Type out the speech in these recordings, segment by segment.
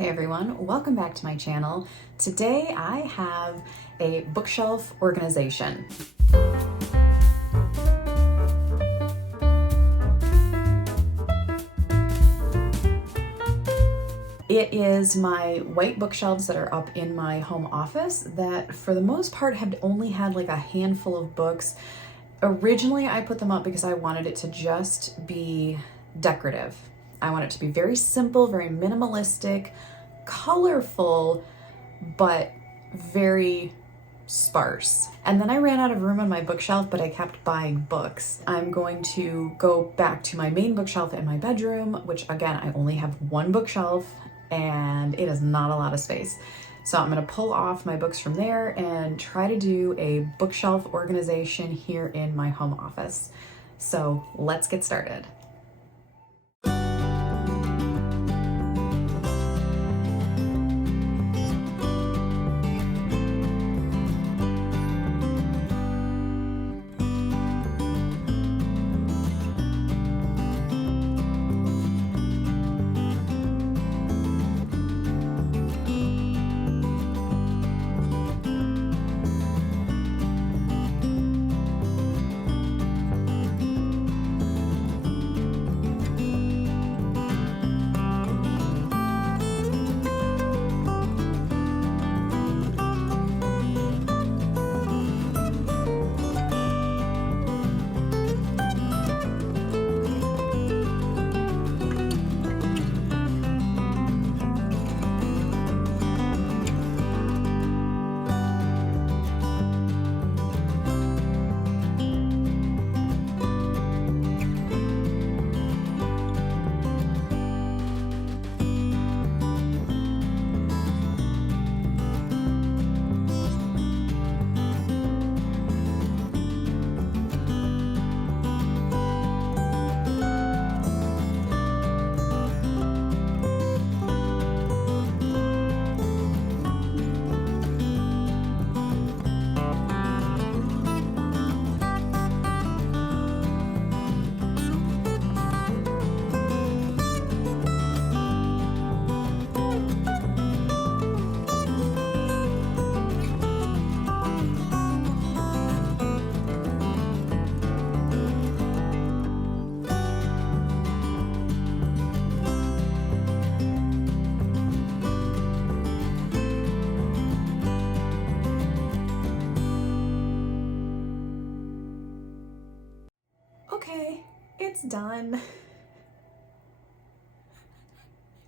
Hey everyone, welcome back to my channel. Today I have a bookshelf organization. It is my white bookshelves that are up in my home office that for the most part have only had like a handful of books. Originally I put them up because I wanted it to just be decorative. I want it to be very simple, very minimalistic, colorful, but very sparse. And then I ran out of room on my bookshelf, but I kept buying books. I'm going to go back to my main bookshelf in my bedroom, which again, I only have one bookshelf and it is not a lot of space. So I'm gonna pull off my books from there and try to do a bookshelf organization here in my home office. So let's get started. Okay, it's done.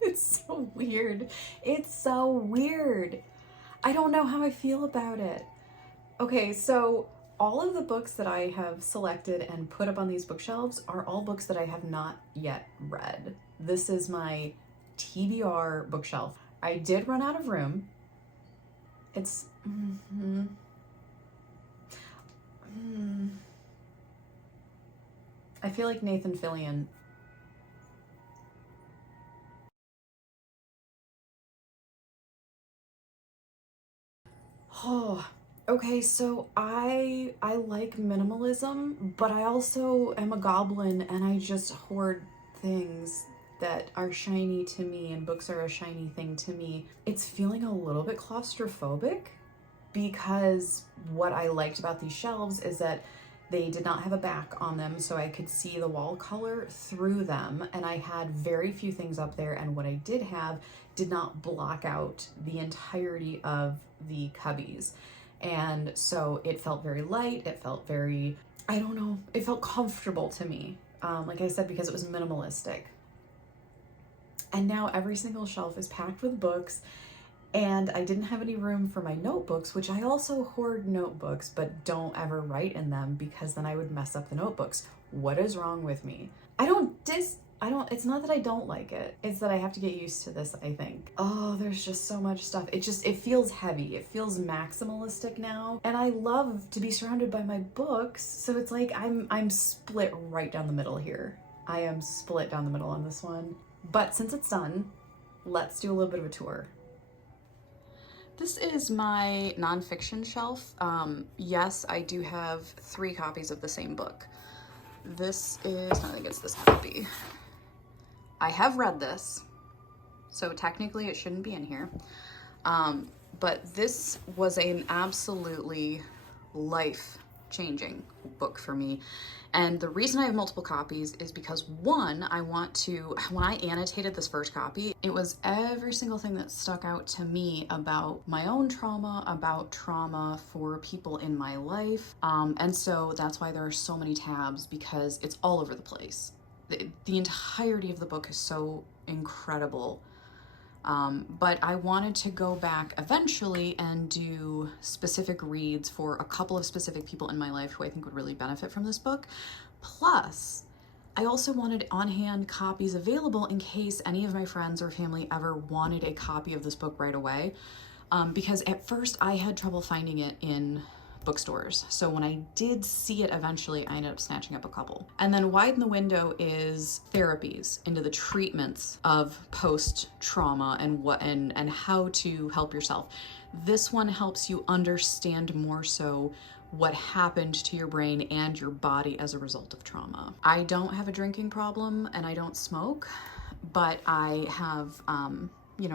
It's so weird. It's so weird. I don't know how I feel about it. Okay, so all of the books that I have selected and put up on these bookshelves are all books that I have not yet read. This is my TBR bookshelf. I did run out of room. It's... I feel like Nathan Fillion. Oh, okay, so I like minimalism, but I also am a goblin and I just hoard things that are shiny to me, and books are a shiny thing to me. It's feeling a little bit claustrophobic because what I liked about these shelves is that they did not have a back on them, so I could see the wall color through them, and I had very few things up there, and what I did have did not block out the entirety of the cubbies. And so it felt very light, it felt very, I don't know, it felt comfortable to me. Like I said, because it was minimalistic. And now every single shelf is packed with books, and I didn't have any room for my notebooks, which I also hoard notebooks, but don't ever write in them because then I would mess up the notebooks. What is wrong with me? It's not that I don't like it. It's that I have to get used to this, I think. Oh, there's just so much stuff. It feels heavy. It feels maximalistic now. And I love to be surrounded by my books. So it's like I'm split right down the middle here. I am split down the middle on this one. But since it's done, let's do a little bit of a tour. This is my nonfiction shelf. Yes, I do have 3 copies of the same book. This is, I think it's this copy. I have read this. so technically it shouldn't be in here. But this was an absolutely life-changing book for me. And the reason I have multiple copies is because, one, I want to, when I annotated this first copy, it was every single thing that stuck out to me about my own trauma, about trauma for people in my life. And so that's why there are so many tabs, because it's all over the place. The entirety of the book is so incredible. But I wanted to go back eventually and do specific reads for a couple of specific people in my life who I think would really benefit from this book. Plus, I also wanted on-hand copies available in case any of my friends or family ever wanted a copy of this book right away. Because at first I had trouble finding it in bookstores. So when I did see it eventually, I ended up snatching up a couple. And then Widen the Window is therapies into the treatments of post-trauma and how to help yourself. This one helps you understand more so what happened to your brain and your body as a result of trauma. I don't have a drinking problem and I don't smoke, but I have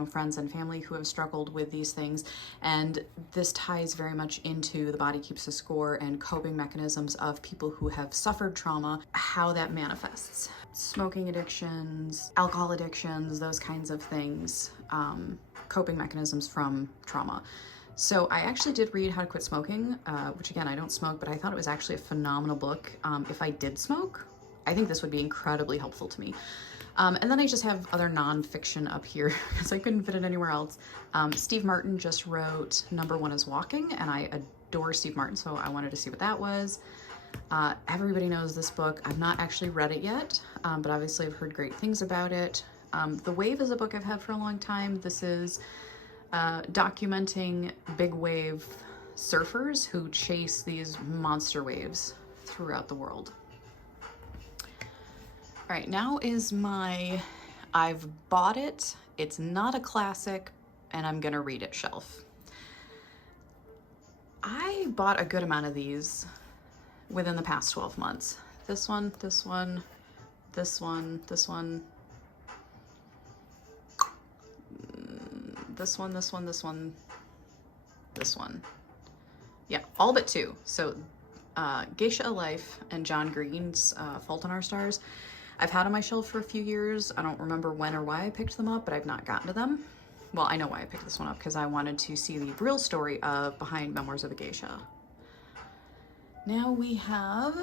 friends and family who have struggled with these things, and this ties very much into the body keeps a score and coping mechanisms of people who have suffered trauma, how that manifests. Smoking addictions, alcohol addictions, those kinds of things, coping mechanisms from trauma. So I actually did read How to Quit Smoking, which again, I don't smoke, but I thought it was actually a phenomenal book. If I did smoke, I think this would be incredibly helpful to me. And then I just have other nonfiction up here because I couldn't fit it anywhere else. Steve Martin just wrote Number One is Walking, and I adore Steve Martin, so I wanted to see what that was. Everybody knows this book. I've not actually read it yet, but obviously I've heard great things about it. The Wave is a book I've had for a long time. This is documenting big wave surfers who chase these monster waves throughout the world. All right, now is I've bought it, it's not a classic, and I'm gonna read it shelf. I bought a good amount of these within the past 12 months. This one, this one, this one, this one, this one, this one, this one, this one. Yeah, all but two. So Geisha A Life and John Green's Fault in Our Stars. I've had on my shelf for a few years. I don't remember when or why I picked them up, but I've not gotten to them. Well, I know why I picked this one up, because I wanted to see the real story of behind Memoirs of a Geisha. Now we have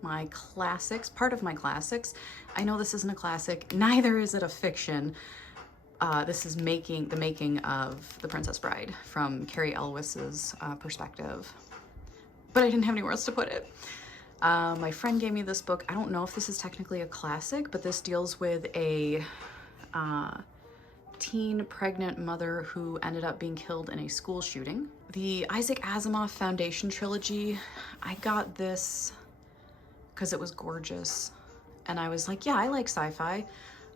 my classics, part of my classics. I know this isn't a classic, neither is it a fiction. This is the making of The Princess Bride from Carrie Elwes's perspective. But I didn't have anywhere else to put it. My friend gave me this book. I don't know if this is technically a classic, but this deals with a teen pregnant mother who ended up being killed in a school shooting. The Isaac Asimov Foundation trilogy, I got this because it was gorgeous. And I was like, yeah, I like sci-fi.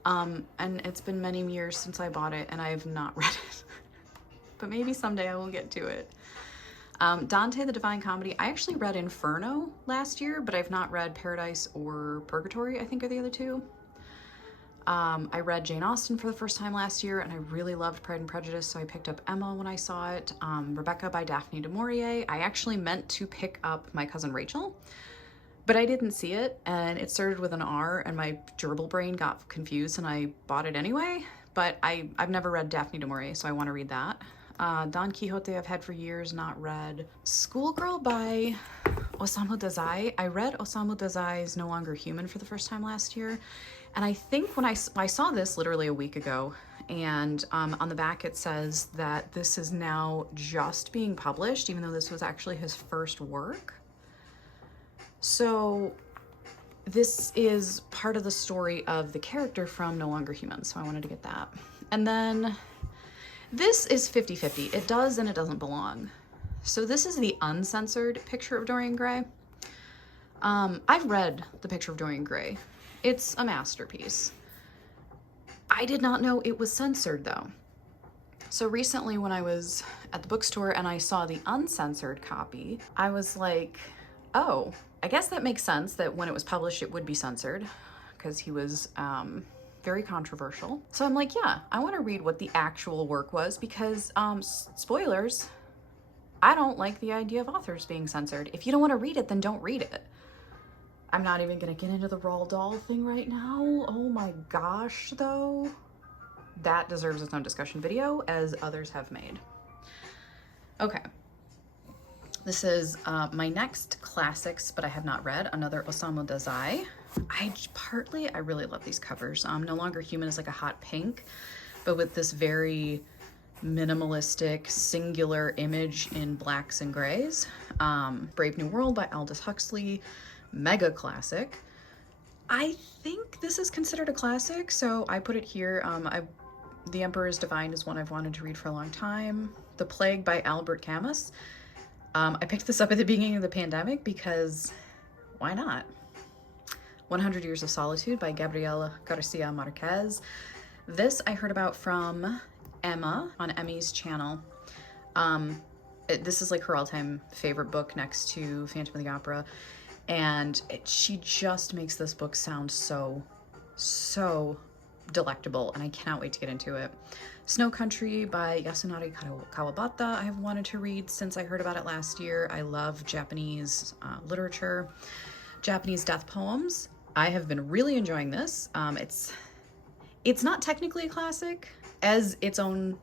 And it's been many years since I bought it and I have not read it. But maybe someday I will get to it. Dante the Divine Comedy. I actually read Inferno last year, but I've not read Paradise or Purgatory, I think are the other two. I read Jane Austen for the first time last year, and I really loved Pride and Prejudice, so I picked up Emma when I saw it. Rebecca by Daphne du Maurier. I actually meant to pick up My Cousin Rachel, but I didn't see it, and it started with an R, and my gerbil brain got confused, and I bought it anyway. But I've never read Daphne du Maurier, so I want to read that. Don Quixote I've had for years, not read. Schoolgirl by Osamu Dazai. I read Osamu Dazai's No Longer Human for the first time last year. And I think when I saw this literally a week ago, and on the back it says that this is now just being published, even though this was actually his first work. So this is part of the story of the character from No Longer Human, so I wanted to get that. And then this is 50-50. It does and it doesn't belong. So this is the uncensored Picture of Dorian Gray. I've read The Picture of Dorian Gray. It's a masterpiece. I did not know it was censored though. So recently when I was at the bookstore and I saw the uncensored copy, I was like, oh, I guess that makes sense that when it was published it would be censored, because he was very controversial. So I'm like, yeah, I want to read what the actual work was because, spoilers, I don't like the idea of authors being censored. If you don't want to read it, then don't read it. I'm not even gonna get into the Roald Dahl thing right now. Oh my gosh, though. That deserves its own discussion video, as others have made. Okay. This is my next classics, but I have not read, another Osamu Dazai. I really love these covers. No Longer Human is like a hot pink, but with this very minimalistic, singular image in blacks and grays. Brave New World by Aldous Huxley, mega classic. I think this is considered a classic, so I put it here. The Emperor is Divine is one I've wanted to read for a long time. The Plague by Albert Camus. I picked this up at the beginning of the pandemic because why not? 100 Years of Solitude by Gabriela Garcia Marquez. This I heard about from Emma on Emmy's channel. This is like her all-time favorite book next to Phantom of the Opera. And she just makes this book sound so delectable, and I cannot wait to get into it. Snow Country by Yasunari Kawabata I have wanted to read since I heard about it last year. I love Japanese literature. Japanese death poems. I have been really enjoying this. It's not technically a classic as its own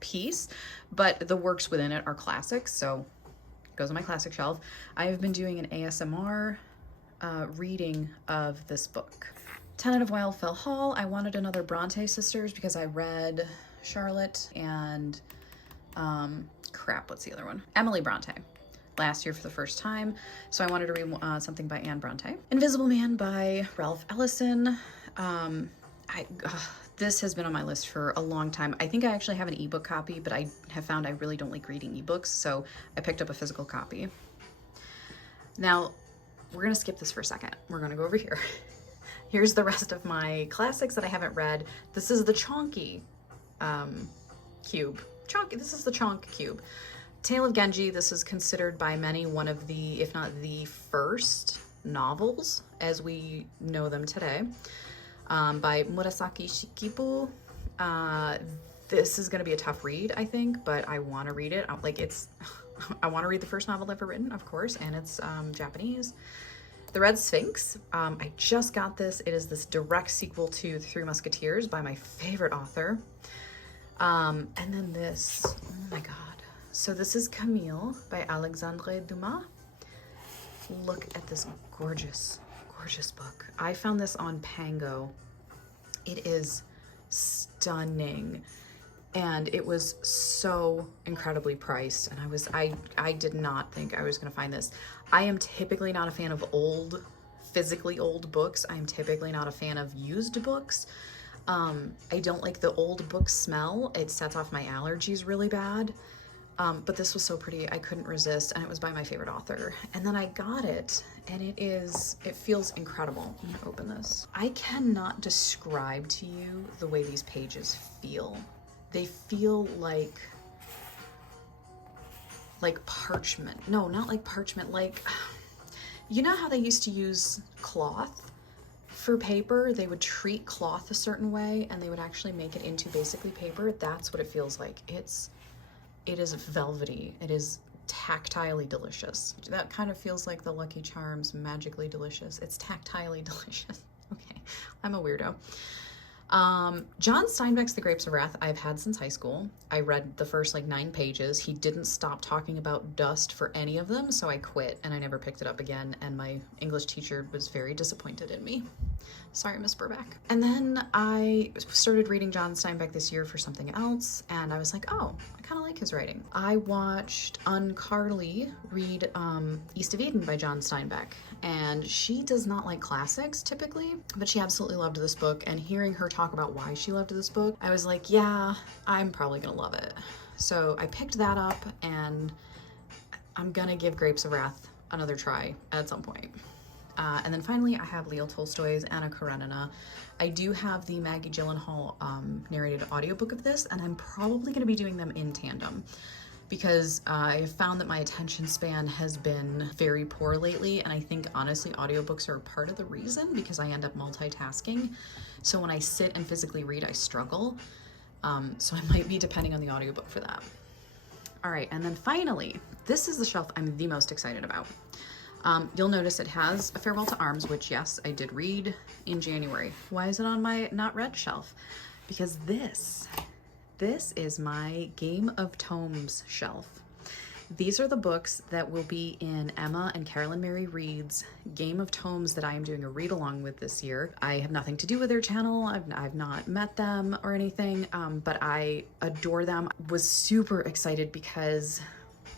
piece, but the works within it are classics, so goes on my classic shelf. I have been doing an ASMR reading of this book. Tenet of Wildfell Hall. I wanted another Bronte sisters because I read Charlotte and what's the other one? Emily Bronte last year for the first time. So I wanted to read something by Anne Bronte. Invisible Man by Ralph Ellison. This has been on my list for a long time. I think I actually have an ebook copy, but I have found I really don't like reading ebooks, so I picked up a physical copy. Now, we're gonna skip this for a second. We're gonna go over here. Here's the rest of my classics that I haven't read. This is the Chonky cube. This is the Chonk cube. Tale of Genji. This is considered by many one of the, if not the first novels as we know them today. By Murasaki Shikibu. This is gonna be a tough read, I think, but I want to read it. I want to read the first novel ever written, of course, and it's Japanese. The Red Sphinx. I just got this. It is this direct sequel to The Three Musketeers by my favorite author. And then this. Oh my god. So this is Camille by Alexandre Dumas. Look at this gorgeous book. I found this on Pango. It is stunning, and it was so incredibly priced, and I did not think I was gonna find this. I am typically not a fan of physically old books. I'm typically not a fan of used books. I don't like the old book smell. It sets off my allergies really bad. But this was so pretty, I couldn't resist, and it was by my favorite author. And then I got it, and it feels incredible. I'm gonna open this. I cannot describe to you the way these pages feel. They feel like parchment. No, not like parchment, you know how they used to use cloth for paper? They would treat cloth a certain way, and they would actually make it into basically paper. That's what it feels like. It is velvety. It is tactilely delicious. That kind of feels like the Lucky Charms Magically Delicious. It's tactilely delicious. Okay, I'm a weirdo. John Steinbeck's The Grapes of Wrath I've had since high school. I read the first 9 pages. He didn't stop talking about dust for any of them, so I quit and I never picked it up again, and my English teacher was very disappointed in me. Sorry, Miss Burback. And then I started reading John Steinbeck this year for something else, and I was like, oh, I kind of like his writing. I watched Carly read East of Eden by John Steinbeck, and she does not like classics typically, but she absolutely loved this book, and hearing her talk about why she loved this book, I was like, yeah, I'm probably gonna love it. So I picked that up, and I'm gonna give Grapes of Wrath another try at some point. And then finally, I have Leo Tolstoy's Anna Karenina. I do have the Maggie Gyllenhaal narrated audiobook of this, and I'm probably going to be doing them in tandem. because I have found that my attention span has been very poor lately, and I think honestly audiobooks are part of the reason because I end up multitasking. So when I sit and physically read, I struggle. So I might be depending on the audiobook for that. All right, and then finally, this is the shelf I'm the most excited about. You'll notice it has A Farewell to Arms, which yes, I did read in January. Why is it on my not read shelf? Because this is my Game of Tomes shelf. These are the books that will be in Emma and Carolyn Mary Reed's Game of Tomes that I am doing a read along with this year. I have nothing to do with their channel. I've not met them or anything, but I adore them. Was super excited because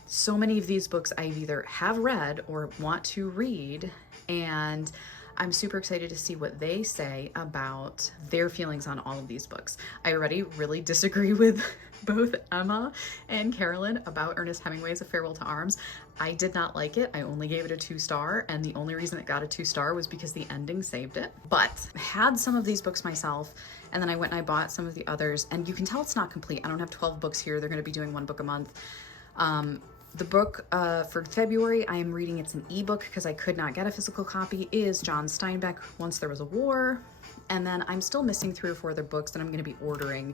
so many of these books I either have read or want to read, and I'm super excited to see what they say about their feelings on all of these books. I already really disagree with both Emma and Carolyn about Ernest Hemingway's A Farewell to Arms. I did not like it. I only gave it a 2-star, and the only reason it got a 2-star was because the ending saved it. But I had some of these books myself, and then I went and I bought some of the others, and you can tell it's not complete. I don't have 12 books here. They're gonna be doing 1 book a month. The book for February, I am reading, it's an ebook because I could not get a physical copy, is John Steinbeck, Once There Was a War. And then I'm still missing 3 or 4 other books that I'm going to be ordering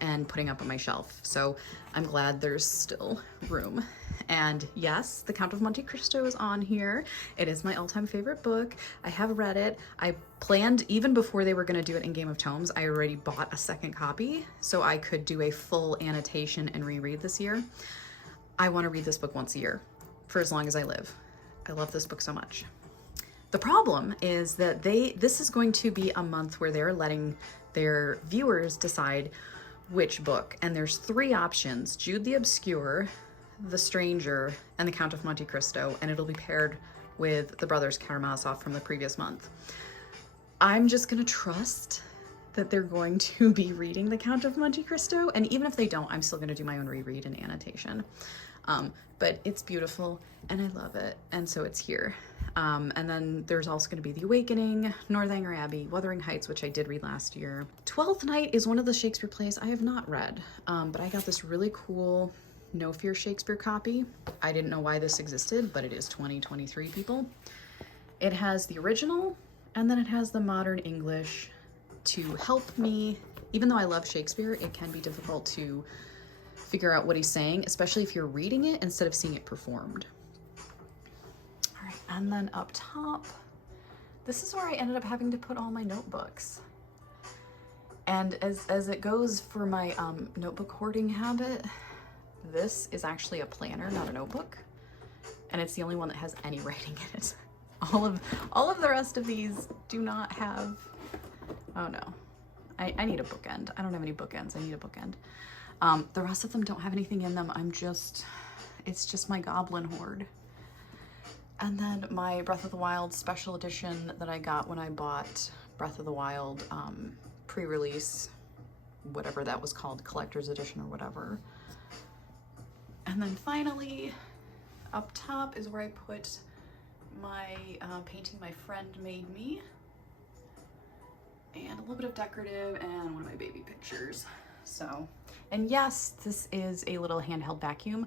and putting up on my shelf. So I'm glad there's still room. And yes, The Count of Monte Cristo is on here. It is my all-time favorite book. I have read it. I planned, even before they were going to do it in Game of Tomes, I already bought a 2nd copy so I could do a full annotation and reread this year. I want to read this book once a year for as long as I live. I love this book so much. The problem is that this is going to be a month where they're letting their viewers decide which book. And there's 3 options: Jude the Obscure, The Stranger, and The Count of Monte Cristo. And it'll be paired with The Brothers Karamazov from the previous month. I'm just going to trust that they're going to be reading The Count of Monte Cristo. And even if they don't, I'm still going to do my own reread and annotation. But it's beautiful and I love it. And so it's here. And then there's also going to be The Awakening, Northanger Abbey, Wuthering Heights, which I did read last year. Twelfth Night is one of the Shakespeare plays I have not read, but I got this really cool No Fear Shakespeare copy. I didn't know why this existed, but it is 2023, people. It has the original and then it has the modern English to help me. Even though I love Shakespeare, it can be difficult to figure out what he's saying, especially if you're reading it instead of seeing it performed. All right, and then up top, this is where I ended up having to put all my notebooks. And as it goes for my notebook hoarding habit, this is actually a planner, not a notebook. And it's the only one that has any writing in it. All of the rest of these do not have, oh no. I need a bookend. I don't have any bookends. I need a bookend. The rest of them don't have anything in them. It's just my goblin hoard. And then my Breath of the Wild special edition that I got when I bought Breath of the Wild pre-release, whatever that was called, collector's edition or whatever. And then finally, up top is where I put my painting my friend made me. And a little bit of decorative and one of my baby pictures. So, and yes, this is a little handheld vacuum.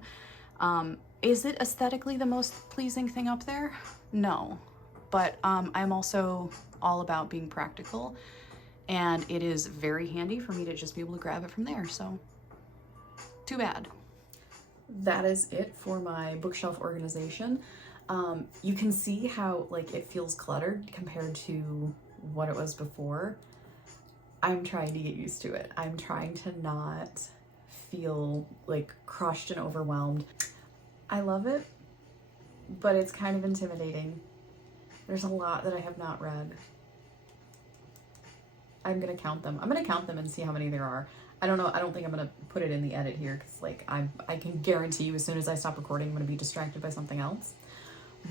Is it aesthetically the most pleasing thing up there? No, but I'm also all about being practical, and it is very handy for me to just be able to grab it from there, so too bad. That is it for my bookshelf organization. You can see how like it feels cluttered compared to what it was before. I'm trying to get used to it. I'm trying to not feel like crushed and overwhelmed. I love it, but it's kind of intimidating. There's a lot that I have not read. I'm gonna count them. I'm gonna count them and see how many there are. I don't know. I don't think I'm gonna put it in the edit here because like I can guarantee you as soon as I stop recording, I'm gonna be distracted by something else.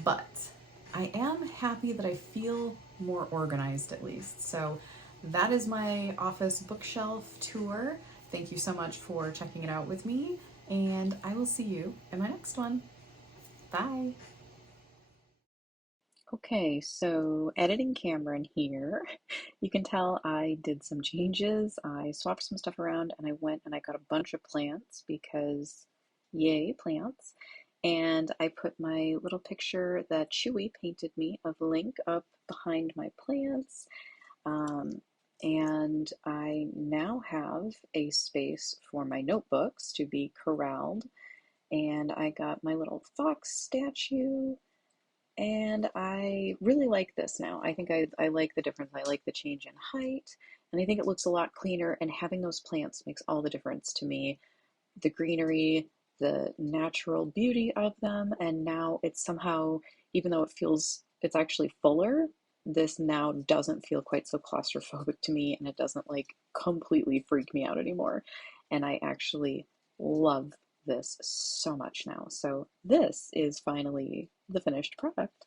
But I am happy that I feel more organized at least. So that is my office bookshelf tour. Thank you so much for checking it out with me, and I will see you in my next one. Bye. Okay, so editing Cameron here. You can tell I did some changes. I swapped some stuff around and I went and I got a bunch of plants because Yay, plants. And I put my little picture that Chewy painted me of Link up behind my plants. Um, and I now have a space for my notebooks to be corralled. And I got my little fox statue. And I really like this now. I think I like the difference. I like the change in height. And I think it looks a lot cleaner. And having those plants makes all the difference to me, the greenery, the natural beauty of them, and now it's somehow, even though it's actually fuller, this now doesn't feel quite so claustrophobic to me, and it doesn't like completely freak me out anymore. And I actually love this so much now. So this is finally the finished product.